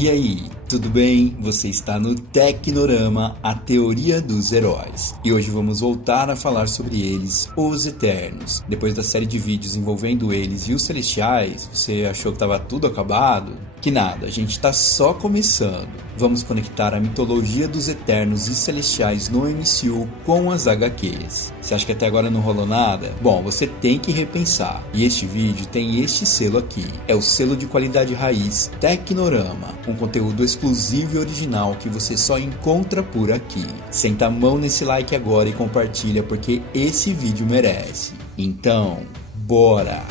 E aí, tudo bem? Você está no Tecnorama, a teoria dos heróis. E hoje vamos voltar a falar sobre eles, os Eternos. Depois da série de vídeos envolvendo eles e os Celestiais, você achou que estava tudo acabado? Que nada, a gente está só começando. Vamos conectar a mitologia dos Eternos e Celestiais no MCU com as HQs. Você acha que até agora não rolou nada? Bom, você tem que repensar. E este vídeo tem este selo aqui. É o selo de qualidade raiz Tecnorama, um conteúdo exclusivo e original que você só encontra por aqui. Senta a mão nesse like agora e compartilha porque esse vídeo merece. Então, bora!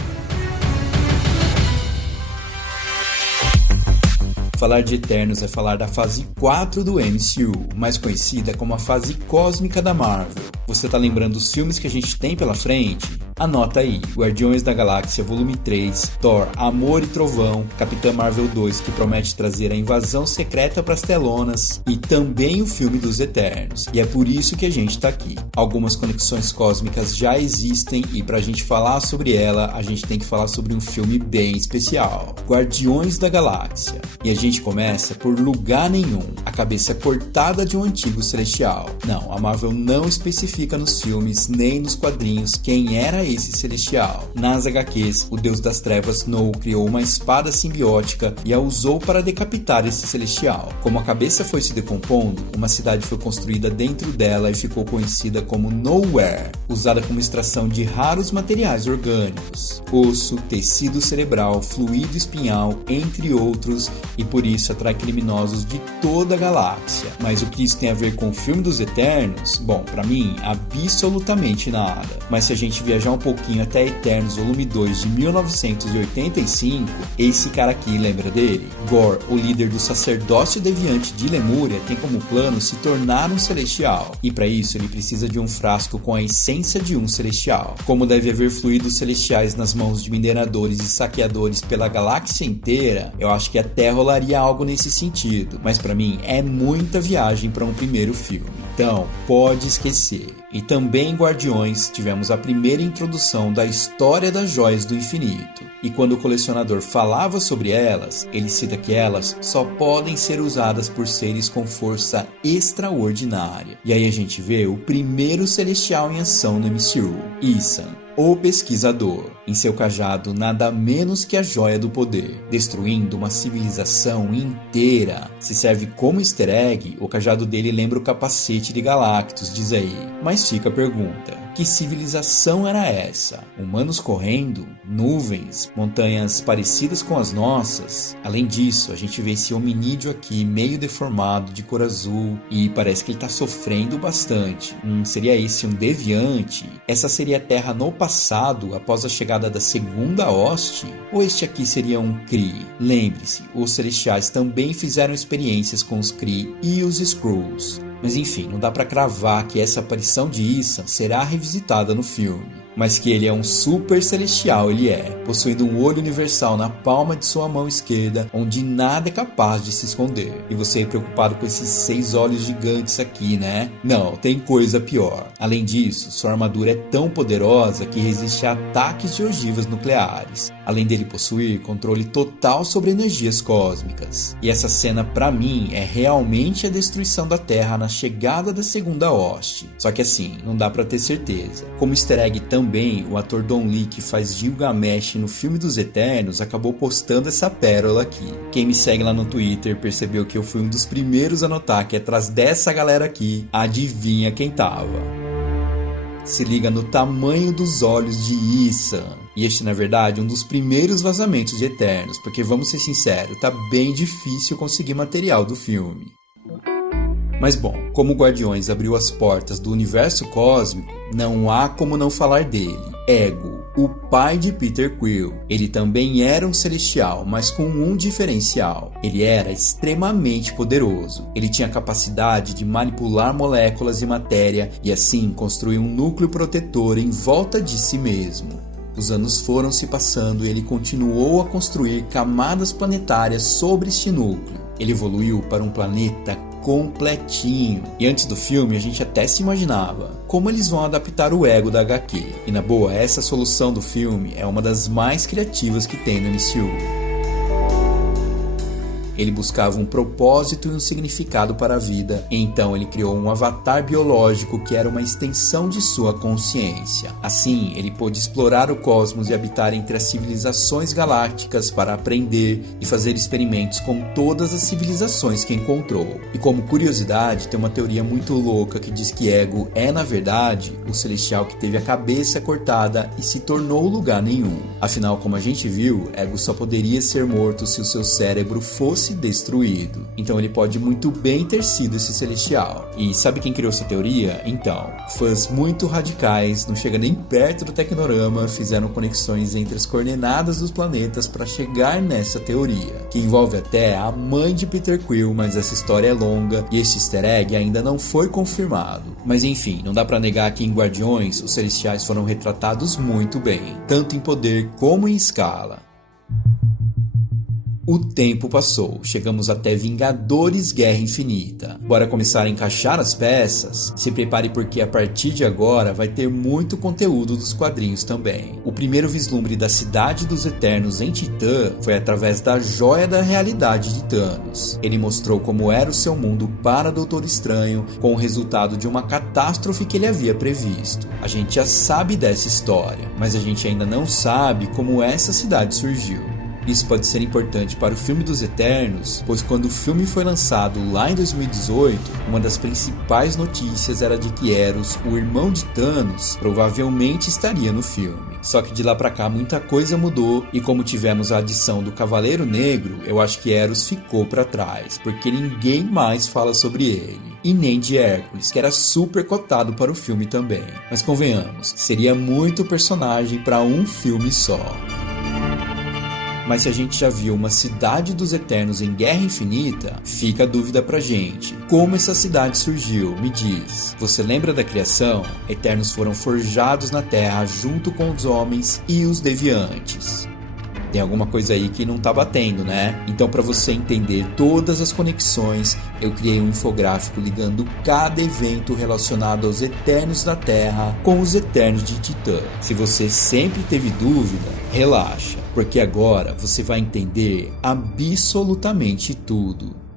Falar de Eternos é falar da fase 4 do MCU, mais conhecida como a fase cósmica da Marvel. Você tá lembrando dos filmes que a gente tem pela frente? Anota aí, Guardiões da Galáxia Volume 3, Thor, Amor e Trovão, Capitã Marvel 2, que promete trazer a invasão secreta pras telonas, e também o filme dos Eternos, e é por isso que a gente tá aqui. Algumas conexões cósmicas já existem, e pra gente falar sobre ela, a gente tem que falar sobre um filme bem especial, Guardiões da Galáxia. E a gente começa por lugar nenhum, a cabeça cortada de um antigo celestial. Não, a Marvel não especifica nos filmes nem nos quadrinhos quem era esse celestial. Nas HQs, o Deus das Trevas Snow criou uma espada simbiótica e a usou para decapitar esse celestial. Como a cabeça foi se decompondo, uma cidade foi construída dentro dela e ficou conhecida como Nowhere, usada como extração de raros materiais orgânicos, osso, tecido cerebral, fluido espinhal, entre outros, e por isso atrai criminosos de toda a galáxia. Mas o que isso tem a ver com o filme dos Eternos? Bom, pra mim, absolutamente nada. Mas se a gente viajar um pouquinho até Eternos volume 2 de 1985, esse cara aqui, lembra dele? Gorr, o líder do sacerdócio deviante de Lemúria, tem como plano se tornar um celestial. E para isso ele precisa de um frasco com a essência de um celestial. Como deve haver fluidos celestiais nas mãos de mineradores e saqueadores pela galáxia inteira, eu acho que até rolaria algo nesse sentido. Mas para mim é muita viagem para um primeiro filme. Então, pode esquecer. E também em Guardiões tivemos a primeira introdução da história das joias do infinito. E quando o colecionador falava sobre elas, ele cita que elas só podem ser usadas por seres com força extraordinária. E aí a gente vê o primeiro celestial em ação no MCU, Issan, o pesquisador, em seu cajado nada menos que a joia do poder, destruindo uma civilização inteira. Se serve como easter egg, o cajado dele lembra o capacete de Galactus, diz aí. Mas fica a pergunta, que civilização era essa? Humanos correndo? Nuvens? Montanhas parecidas com as nossas? Além disso, a gente vê esse hominídeo aqui meio deformado, de cor azul, e parece que ele está sofrendo bastante. Seria esse um deviante? Essa seria a Terra no passado, após a chegada da segunda hoste? Ou este aqui seria um Kree? Lembre-se, os Celestiais também fizeram experiências com os Kree e os Skrulls. Mas enfim, não dá pra cravar que essa aparição de Issan será revisitada no filme. Mas que ele é um super celestial, ele é, possuindo um olho universal na palma de sua mão esquerda, onde nada é capaz de se esconder. E você é preocupado com esses 6 olhos gigantes aqui, né? Não, tem coisa pior. Além disso, sua armadura é tão poderosa que resiste a ataques de ogivas nucleares. Além dele possuir controle total sobre energias cósmicas. E essa cena, pra mim, é realmente a destruição da Terra na chegada da segunda hoste. Só que assim, não dá pra ter certeza. Como easter egg também, o ator Don Lee, que faz Gilgamesh no filme dos Eternos, acabou postando essa pérola aqui. Quem me segue lá no Twitter percebeu que eu fui um dos primeiros a notar que atrás dessa galera aqui, adivinha quem tava. Se liga no tamanho dos olhos de Issan. E este, na verdade, é um dos primeiros vazamentos de Eternos, porque vamos ser sinceros, tá bem difícil conseguir material do filme. Mas bom, como Guardiões abriu as portas do universo cósmico, não há como não falar dele. Ego, o pai de Peter Quill. Ele também era um celestial, mas com um diferencial. Ele era extremamente poderoso. Ele tinha a capacidade de manipular moléculas e matéria e assim construir um núcleo protetor em volta de si mesmo. Os anos foram se passando e ele continuou a construir camadas planetárias sobre este núcleo. Ele evoluiu para um planeta completinho. E antes do filme a gente até se imaginava como eles vão adaptar o ego da HQ. E na boa, essa solução do filme é uma das mais criativas que tem no MCU. Ele buscava um propósito e um significado para a vida, e então ele criou um avatar biológico que era uma extensão de sua consciência. Assim, ele pôde explorar o cosmos e habitar entre as civilizações galácticas para aprender e fazer experimentos com todas as civilizações que encontrou. E como curiosidade, tem uma teoria muito louca que diz que Ego é, na verdade, o celestial que teve a cabeça cortada e se tornou lugar nenhum. Afinal, como a gente viu, Ego só poderia ser morto se o seu cérebro fosse destruído. Então ele pode muito bem ter sido esse celestial. E sabe quem criou essa teoria? Então, fãs muito radicais, não chega nem perto do Tecnorama, fizeram conexões entre as coordenadas dos planetas para chegar nessa teoria, que envolve até a mãe de Peter Quill, mas essa história é longa e esse easter egg ainda não foi confirmado. Mas enfim, não dá pra negar que em Guardiões os celestiais foram retratados muito bem, tanto em poder como em escala. O tempo passou, chegamos até Vingadores Guerra Infinita. Bora começar a encaixar as peças? Se prepare porque a partir de agora vai ter muito conteúdo dos quadrinhos também. O primeiro vislumbre da Cidade dos Eternos em Titã foi através da Joia da Realidade de Thanos. Ele mostrou como era o seu mundo para Doutor Estranho, com o resultado de uma catástrofe que ele havia previsto. A gente já sabe dessa história, mas a gente ainda não sabe como essa cidade surgiu. Isso pode ser importante para o filme dos Eternos, pois quando o filme foi lançado lá em 2018, uma das principais notícias era de que Eros, o irmão de Thanos, provavelmente estaria no filme. Só que de lá pra cá muita coisa mudou e como tivemos a adição do Cavaleiro Negro, eu acho que Eros ficou pra trás, porque ninguém mais fala sobre ele. E nem de Hércules, que era super cotado para o filme também. Mas convenhamos, seria muito personagem para um filme só. Mas se a gente já viu uma Cidade dos Eternos em Guerra Infinita, fica a dúvida pra gente. Como essa cidade surgiu? Me diz. Você lembra da criação? Eternos foram forjados na Terra junto com os homens e os deviantes. Tem alguma coisa aí que não tá batendo, né? Então, para você entender todas as conexões, eu criei um infográfico ligando cada evento relacionado aos Eternos da Terra com os Eternos de Titã. Se você sempre teve dúvida, relaxa, porque agora você vai entender absolutamente tudo.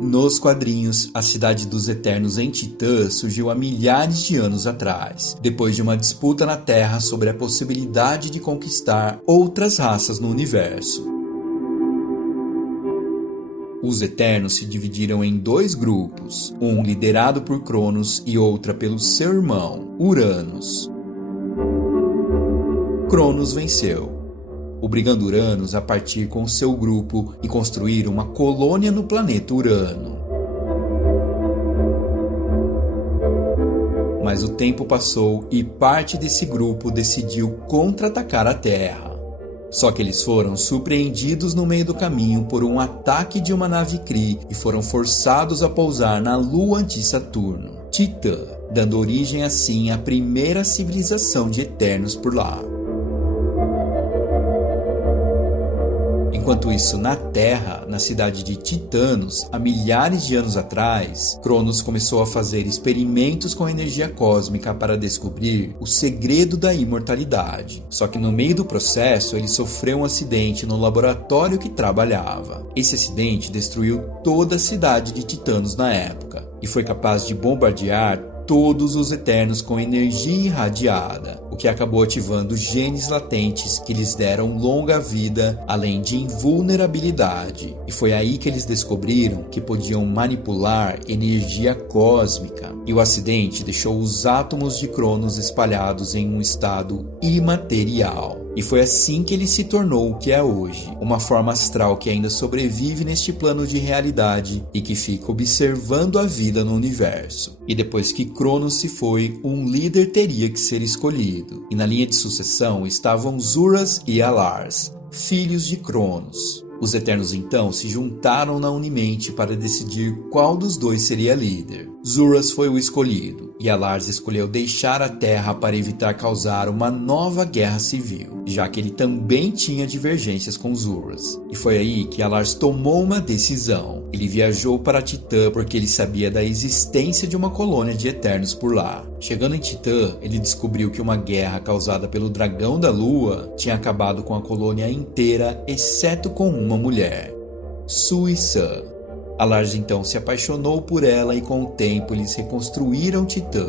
Nos quadrinhos, a Cidade dos Eternos em Titã surgiu há milhares de anos atrás, depois de uma disputa na Terra sobre a possibilidade de conquistar outras raças no universo. Os Eternos se dividiram em dois grupos, um liderado por Cronos e outra pelo seu irmão, Uranus. Cronos venceu, obrigando Uranus a partir com seu grupo e construir uma colônia no planeta Urano. Mas o tempo passou e parte desse grupo decidiu contra-atacar a Terra. Só que eles foram surpreendidos no meio do caminho por um ataque de uma nave Kree e foram forçados a pousar na lua anti-Saturno, Titã, dando origem assim à primeira civilização de Eternos por lá. Enquanto isso, na Terra, na cidade de Titanos, há milhares de anos atrás, Cronos começou a fazer experimentos com energia cósmica para descobrir o segredo da imortalidade. Só que no meio do processo, ele sofreu um acidente no laboratório que trabalhava. Esse acidente destruiu toda a cidade de Titanos na época e foi capaz de bombardear todos os Eternos com energia irradiada, o que acabou ativando genes latentes que lhes deram longa vida, além de invulnerabilidade. E foi aí que eles descobriram que podiam manipular energia cósmica. E o acidente deixou os átomos de Cronos espalhados em um estado imaterial. E foi assim que ele se tornou o que é hoje, uma forma astral que ainda sobrevive neste plano de realidade e que fica observando a vida no universo. E depois que Cronos se foi, um líder teria que ser escolhido. E na linha de sucessão estavam Zuras e Alars, filhos de Cronos. Os Eternos então se juntaram na Unimente para decidir qual dos dois seria líder. Zuras foi o escolhido, e Alars escolheu deixar a Terra para evitar causar uma nova guerra civil, já que ele também tinha divergências com Zuras. E foi aí que Alars tomou uma decisão. Ele viajou para Titã porque ele sabia da existência de uma colônia de Eternos por lá. Chegando em Titã, ele descobriu que uma guerra causada pelo Dragão da Lua tinha acabado com a colônia inteira, exceto com uma mulher, Suisan. Alars então se apaixonou por ela e com o tempo eles reconstruíram Titã.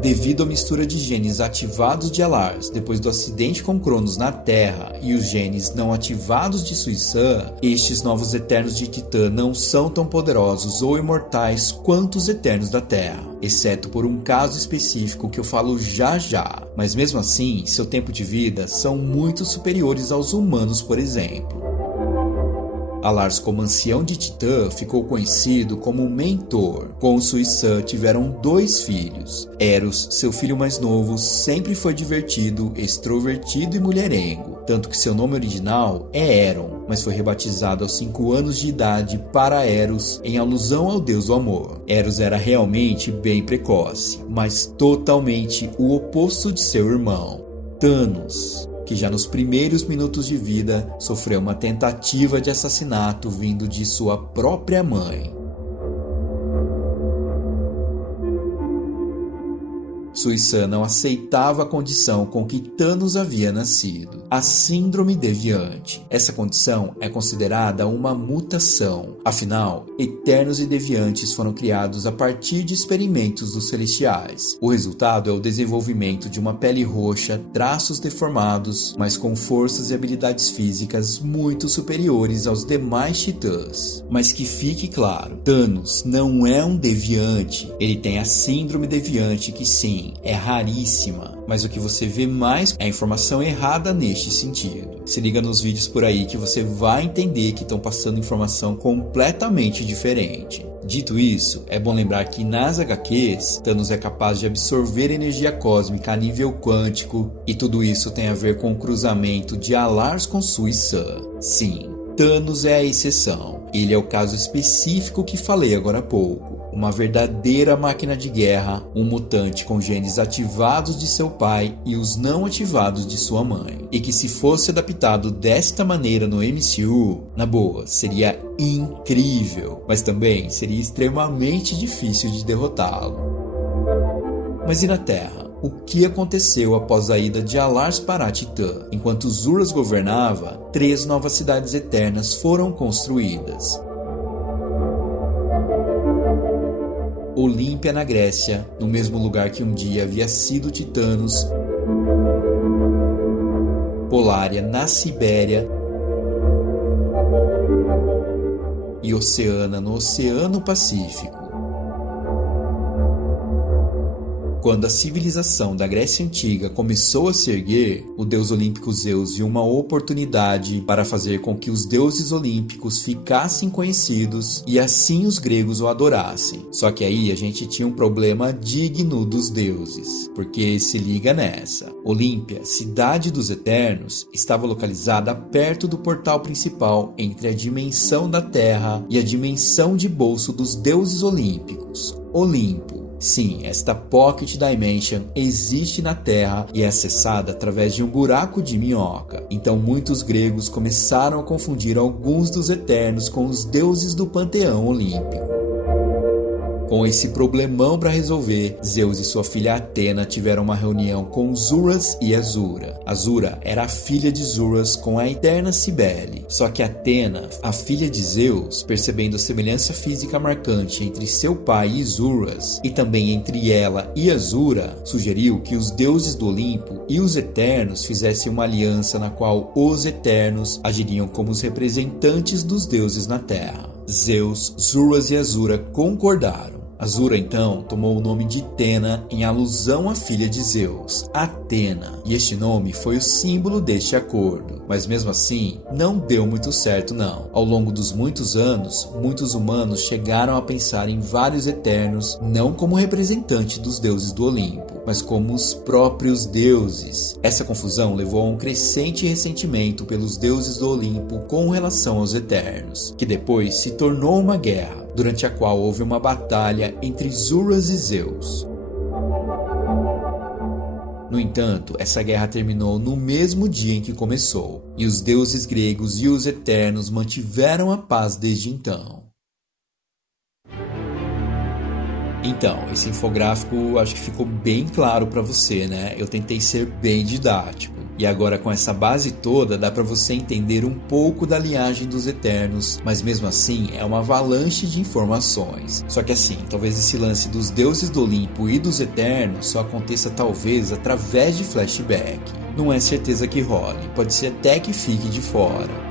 Devido à mistura de genes ativados de Alars depois do acidente com Cronos na Terra e os genes não ativados de Suisan, estes novos Eternos de Titã não são tão poderosos ou imortais quanto os Eternos da Terra, exceto por um caso específico que eu falo já já. Mas mesmo assim, seu tempo de vida são muito superiores aos humanos, por exemplo. Alars, como ancião de Titã, ficou conhecido como mentor. Com Suisan tiveram 2 filhos. Eros, seu filho mais novo, sempre foi divertido, extrovertido e mulherengo, tanto que seu nome original é Eron, mas foi rebatizado aos 5 anos de idade para Eros, em alusão ao deus do amor. Eros era realmente bem precoce, mas totalmente o oposto de seu irmão, Thanos, que já nos primeiros minutos de vida sofreu uma tentativa de assassinato vindo de sua própria mãe. Suisan não aceitava a condição com que Thanos havia nascido, a Síndrome Deviante. Essa condição é considerada uma mutação. Afinal, Eternos e Deviantes foram criados a partir de experimentos dos Celestiais. O resultado é o desenvolvimento de uma pele roxa, traços deformados, mas com forças e habilidades físicas muito superiores aos demais titãs. Mas que fique claro, Thanos não é um deviante. Ele tem a Síndrome Deviante, que sim, é raríssima, mas o que você vê mais é a informação errada neste sentido. Se liga nos vídeos por aí que você vai entender que estão passando informação completamente diferente. Dito isso, é bom lembrar que nas HQs, Thanos é capaz de absorver energia cósmica a nível quântico, e tudo isso tem a ver com o cruzamento de Alars com Suisan. Sim, Thanos é a exceção. Ele é o caso específico que falei agora há pouco. Uma verdadeira máquina de guerra, um mutante com genes ativados de seu pai e os não ativados de sua mãe. E que se fosse adaptado desta maneira no MCU, na boa, seria incrível, mas também seria extremamente difícil de derrotá-lo. Mas e na Terra? O que aconteceu após a ida de Alars para Titã? Enquanto Zuras governava, 3 novas cidades eternas foram construídas. Olímpia na Grécia, no mesmo lugar que um dia havia sido Titanos, Polária na Sibéria e Oceana no Oceano Pacífico. Quando a civilização da Grécia Antiga começou a se erguer, o deus olímpico Zeus viu uma oportunidade para fazer com que os deuses olímpicos ficassem conhecidos e assim os gregos o adorassem. Só que aí a gente tinha um problema digno dos deuses, porque se liga nessa. Olímpia, cidade dos Eternos, estava localizada perto do portal principal entre a dimensão da Terra e a dimensão de bolso dos deuses olímpicos, Olimpo. Sim, esta Pocket Dimension existe na Terra e é acessada através de um buraco de minhoca. Então muitos gregos começaram a confundir alguns dos Eternos com os deuses do panteão olímpico. Com esse problemão para resolver, Zeus e sua filha Atena tiveram uma reunião com Zuras e Azura. Azura era a filha de Zuras com a eterna Cibele. Só que Atena, a filha de Zeus, percebendo a semelhança física marcante entre seu pai e Zuras, e também entre ela e Azura, sugeriu que os deuses do Olimpo e os Eternos fizessem uma aliança na qual os Eternos agiriam como os representantes dos deuses na Terra. Zeus, Zuras e Azura concordaram. Azura então tomou o nome de Tena em alusão à filha de Zeus, Atena, e este nome foi o símbolo deste acordo. Mas mesmo assim, não deu muito certo não. Ao longo dos muitos anos, muitos humanos chegaram a pensar em vários Eternos não como representante dos deuses do Olimpo, mas como os próprios deuses. Essa confusão levou a um crescente ressentimento pelos deuses do Olimpo com relação aos Eternos, que depois se tornou uma guerra, durante a qual houve uma batalha entre Zuras e Zeus. No entanto, essa guerra terminou no mesmo dia em que começou, e os deuses gregos e os Eternos mantiveram a paz desde então. Então, esse infográfico acho que ficou bem claro para você, né? Eu tentei ser bem didático. E agora com essa base toda dá para você entender um pouco da linhagem dos Eternos, mas mesmo assim é uma avalanche de informações. Só que assim, talvez esse lance dos deuses do Olimpo e dos Eternos só aconteça talvez através de flashback. Não é certeza que role, pode ser até que fique de fora.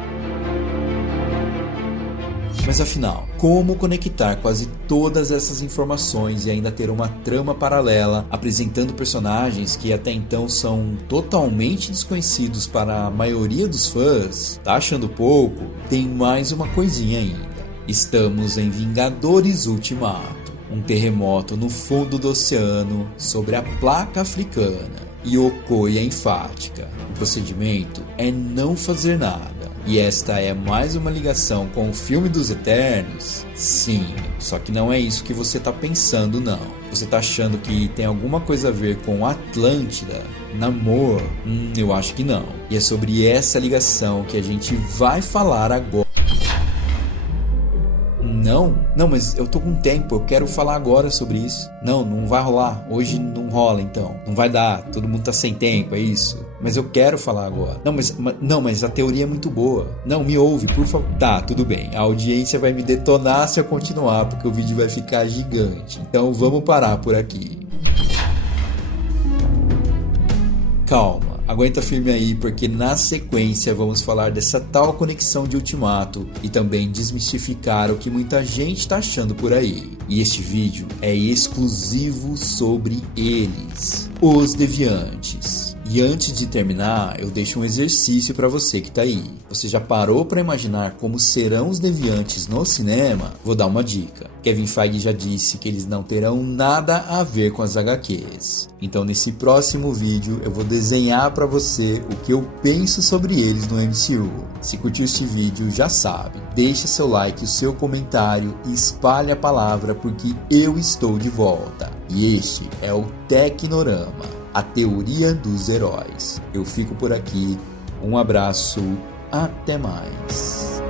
Mas afinal, como conectar quase todas essas informações e ainda ter uma trama paralela, apresentando personagens que até então são totalmente desconhecidos para a maioria dos fãs? Tá achando pouco? Tem mais uma coisinha ainda. Estamos em Vingadores Ultimato, um terremoto no fundo do oceano sobre a placa africana e ocoia enfática. O procedimento é não fazer nada. E esta é mais uma ligação com o filme dos Eternos? Sim, só que não é isso que você tá pensando não. Você tá achando que tem alguma coisa a ver com Atlântida, Namor? Eu acho que não. E é sobre essa ligação que a gente vai falar agora. Não, mas eu tô com tempo, eu quero falar agora sobre isso. Não vai rolar, hoje não rola então. Não vai dar, todo mundo tá sem tempo, é isso. Mas eu quero falar agora. Não, mas a teoria é muito boa. Não, me ouve, por favor. Tá, tudo bem, a audiência vai me detonar se eu continuar, porque o vídeo vai ficar gigante. Então vamos parar por aqui. Calma. Aguenta firme aí, porque na sequência vamos falar dessa tal conexão de Ultimato e também desmistificar o que muita gente está achando por aí. E este vídeo é exclusivo sobre eles, os Deviantes. E antes de terminar, eu deixo um exercício para você que tá aí. Você já parou para imaginar como serão os Deviantes no cinema? Vou dar uma dica. Kevin Feige já disse que eles não terão nada a ver com as HQs. Então nesse próximo vídeo eu vou desenhar para você o que eu penso sobre eles no MCU. Se curtiu este vídeo, já sabe, deixa seu like, o seu comentário e espalhe a palavra porque eu estou de volta. E este é o Tecnorama, a teoria dos heróis. Eu fico por aqui, um abraço, até mais.